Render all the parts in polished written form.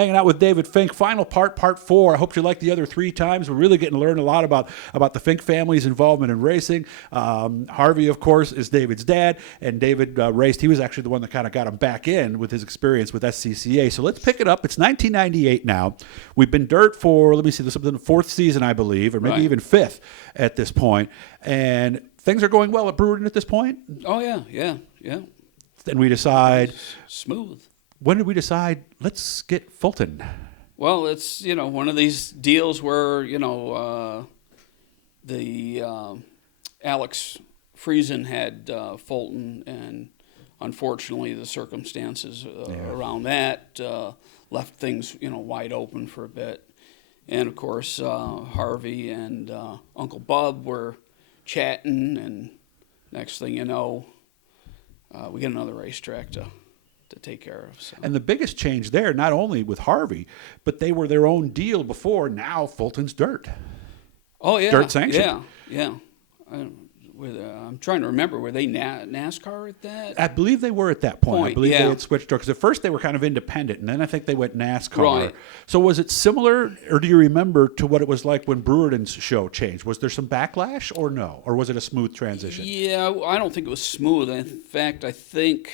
hanging out with David Fink. Final part 4. I hope you like the other 3 times. We're really getting to learn a lot about the Fink family's involvement in racing. Harvey, of course, is David's dad, and David raced. He was actually the one that kind of got him back in with his experience with SCCA. So let's pick it up. It's 1998 now. We've been dirt for, let me see, this is the 4th season, I believe, or maybe even 5th at this point. And things are going well at Brewerton at this point? Oh, yeah. Then we decide... Smooth. When did we decide, let's get Fulton? Well, it's, one of these deals where, Alex Friesen had Fulton, and unfortunately the circumstances around that left things, wide open for a bit. And, of course, Harvey and Uncle Bub were chatting, and next thing you know, we get another racetrack to take care of. So. And the biggest change there, not only with Harvey, but they were their own deal before. Now Fulton's dirt. Oh, yeah. Dirt sanction. Yeah. I'm trying to remember, were they NASCAR at that? I believe they were at that point. I believe they had switched, because at first they were kind of independent, and then I think they went NASCAR. Right. So was it similar, or do you remember, to what it was like when Brewerton's show changed? Was there some backlash, or no? Or was it a smooth transition? Yeah, I don't think it was smooth. In fact, I think,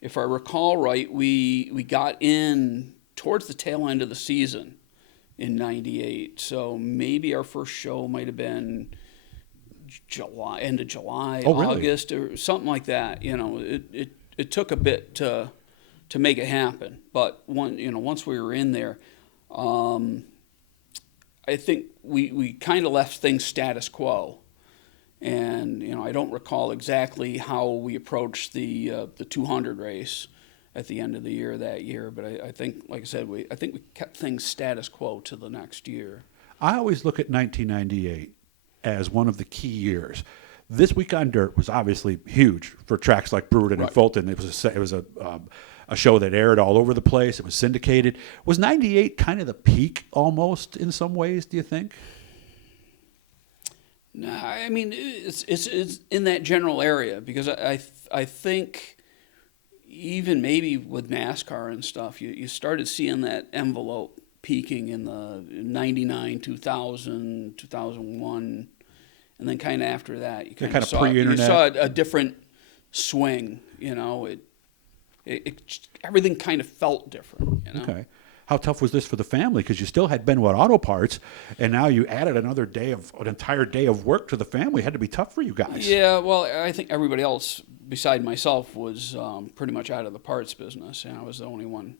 if I recall right, we got in towards the tail end of the season in '98. So maybe our first show might have been end of July, really? August, or something like that. It took a bit to make it happen, but once we were in there, I think we kind of left things status quo. And I don't recall exactly how we approached the 200 race at the end of the year that year, but I think, like I said, I think we kept things status quo to the next year. I always look at 1998 as one of the key years. This Week on Dirt was obviously huge for tracks like Brewerton and Fulton. It was a show that aired all over the place. It was syndicated. Was 98 kind of the peak almost in some ways, do you think? No, I mean, it's in that general area, because I think even maybe with NASCAR and stuff, you started seeing that envelope peaking in the 99, 2000, 2001, and then kind of after that, you kind of saw a different swing. Everything kind of felt different. Okay. How tough was this for the family? Because you still had Benwood Auto Parts, and now you added an entire day of work to the family. It had to be tough for you guys. Yeah, well, I think everybody else beside myself was pretty much out of the parts business, and I was the only one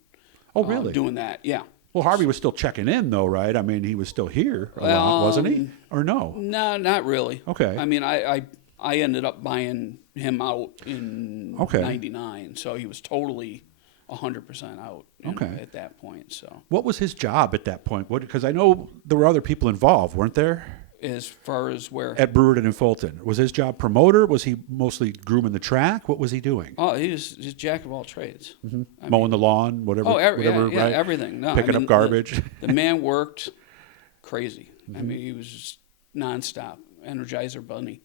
doing that. Yeah. Well, Harvey was still checking in, though, right? I mean, he was still here a lot, wasn't he? Or no? No, not really. Okay. I mean, I ended up buying him out in 99, so he was totally 100% out at that point. So, what was his job at that point? Because I know there were other people involved, weren't there? As far as where? At Brewerton and Fulton. Was his job promoter? Was he mostly grooming the track? What was he doing? Oh, he's jack of all trades. Mm-hmm. Mowing the lawn, whatever. Oh, whatever, yeah, right? Everything. No, Picking up garbage. The man worked crazy. Mm-hmm. I mean, he was just nonstop. Energizer bunny.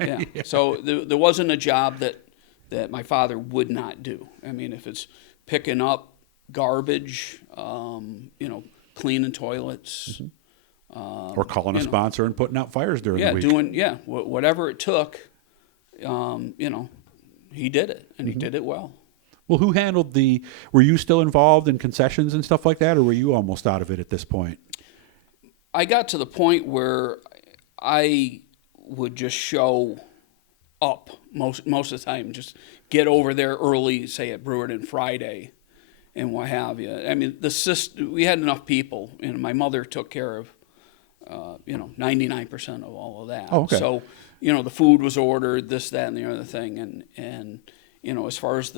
Yeah. So there wasn't a job that my father would not do. I mean, if it's picking up garbage, cleaning toilets. Mm-hmm. Or calling a sponsor and putting out fires during the week. Whatever it took, he did it, and he did it well. Well, who handled were you still involved in concessions and stuff like that, or were you almost out of it at this point? I got to the point where I would just show up most of the time, just get over there early, say at Brewerton Friday, and what have you. I mean, we had enough people, and my mother took care of 99% of all of that. Oh, okay. So, the food was ordered, this, that, and the other thing. And as far as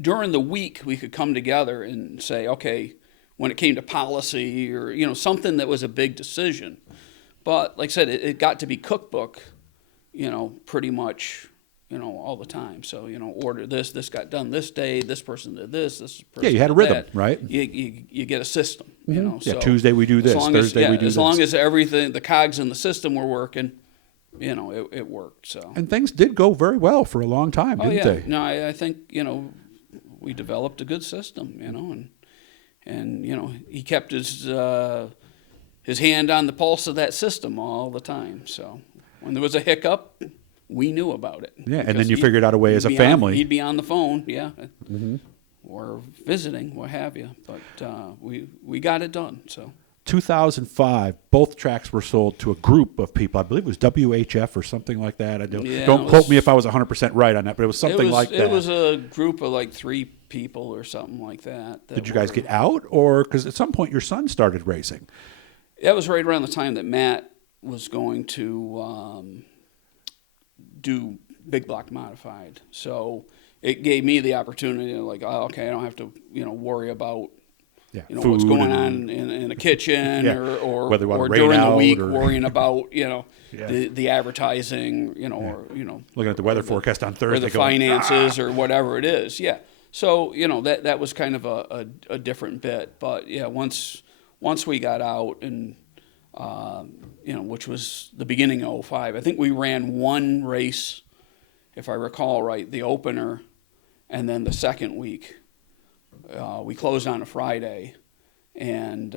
during the week, we could come together and say, okay, when it came to policy or, something that was a big decision. But like I said, it got to be cookbook, pretty much, all the time. So, order this got done this day, this person did this person Yeah, you had a rhythm, that. right? You get a system, Mm-hmm. So Tuesday we do this, Thursday we do this. As long as everything, the cogs in the system were working, it worked. So. And things did go very well for a long time, didn't they? No, I think, we developed a good system, and and he kept his hand on the pulse of that system all the time. So when there was a hiccup, we knew about it. Yeah, and then you figured out a way as a he'd family. He'd be on the phone, yeah, or visiting, what have you. But we got it done. So 2005, both tracks were sold to a group of people. I believe it was WHF or something like that. Don't quote me if I was 100% right on that, but it was something like that. It was a group of like 3 people or something like that. Did you guys get out, or because at some point your son started racing? That was right around the time that Matt was going to do Big Block Modified. So it gave me the opportunity to I don't have to worry about what's going on in the kitchen or during the week worrying about the advertising or looking at the weather forecast on Thursday or the finances or whatever it is. Yeah. So that was kind of a different bit, but once we got out and which was the beginning of 2005, I think we ran one race, if I recall right, the opener, and then the second week we closed on a Friday, and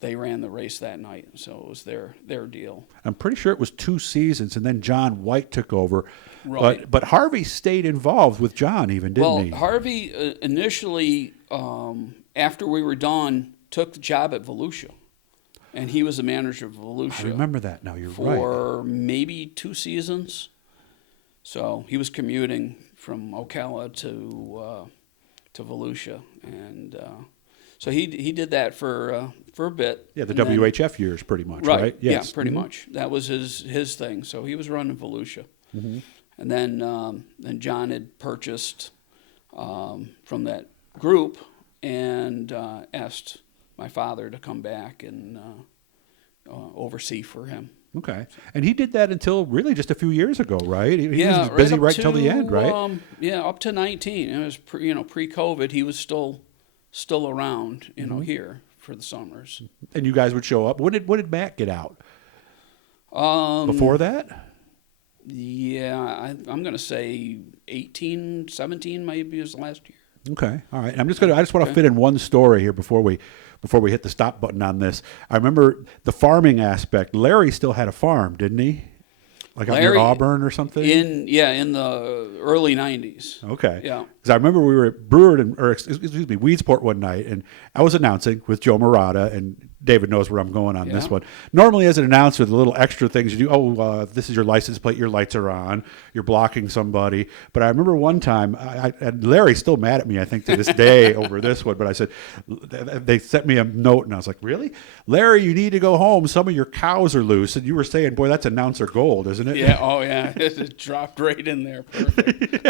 they ran the race that night, so it was their deal. I'm pretty sure it was 2 seasons, and then John White took over. Right. But Harvey stayed involved with John even, didn't he? Well, Harvey initially, after we were done, took the job at Volusia, and he was the manager of Volusia. I remember that now, you're right. For maybe 2 seasons. So he was commuting from Ocala to Volusia, and so he did that for a bit. Yeah, the WHF years, pretty much, right? Yes. Yeah, pretty much. That was his thing. So he was running Volusia, and then John had purchased from that group and asked my father to come back and oversee for him. Okay, and he did that until really just a few years ago, right? He was right busy up right to, till the end, right? Up to 19. It was pre-COVID. He was still around, here for the summers. And you guys would show up. When did Matt get out? Before that? Yeah, I'm going to say 18, 17 maybe was last year. Okay, all right. And I just want to fit in one story here before we hit the stop button on this. I remember the farming aspect. Larry still had a farm, didn't he? Like out near Auburn or something? In the early 90s. Okay. Yeah. Because I remember we were at Weedsport one night, and I was announcing with Joe Murata, and David knows where I'm going on this one. Normally, as an announcer, the little extra things you do, this is your license plate, your lights are on, you're blocking somebody. But I remember one time, and Larry's still mad at me, I think, to this day over this one, but I said, they sent me a note, and I was like, really? Larry, you need to go home. Some of your cows are loose. And you were saying, boy, that's announcer gold, isn't it? Yeah, oh yeah, it dropped right in there. Perfect.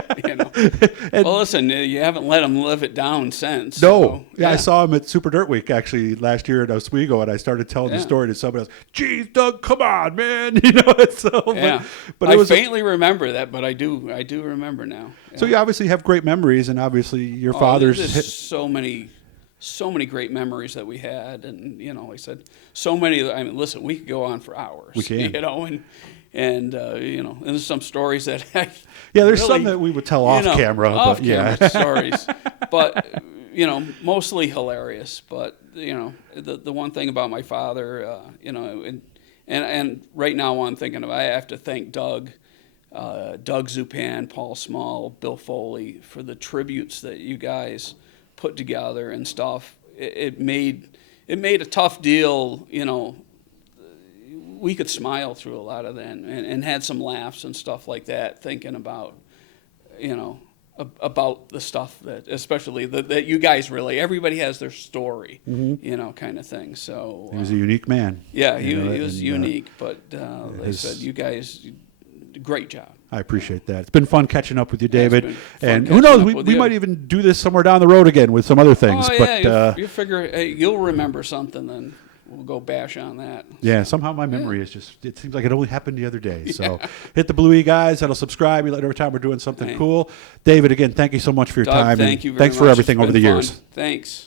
Well, listen, you haven't let him live it down since. No. So, yeah, I saw him at Super Dirt Week, actually, last year at Oswego, and I started telling the story to somebody else. Geez, Doug, come on, man. But I faintly remember that, but I do remember now. Yeah. So you obviously have great memories, and obviously your father's... There's so many great memories that we had, and like I said, so many. I mean, listen, we could go on for hours. We can, and there's some stories that there's really, some that we would tell off camera, off camera stories, but mostly hilarious. But the one thing about my father, and right now I'm thinking of, I have to thank Doug Zupan, Paul Small, Bill Foley for the tributes that you guys put together and stuff. It made a tough deal, we could smile through a lot of that and had some laughs and stuff like that, thinking about, about the stuff that, especially that you guys really, everybody has their story, kind of thing. So he was a unique man. Yeah, he was unique, but they said, you guys, great job. I appreciate that. It's been fun catching up with you, David. And who knows, we might even do this somewhere down the road again with some other things. Oh, yeah, you figure, hey, you'll remember something, then we'll go bash on that. Yeah, somehow my memory is just, it seems like it only happened the other day. So hit the Blue E guys. That'll subscribe. You let every time we're doing something cool. David, again, thank you so much for your time. Thank you very much. Thanks for everything over the years. Thanks.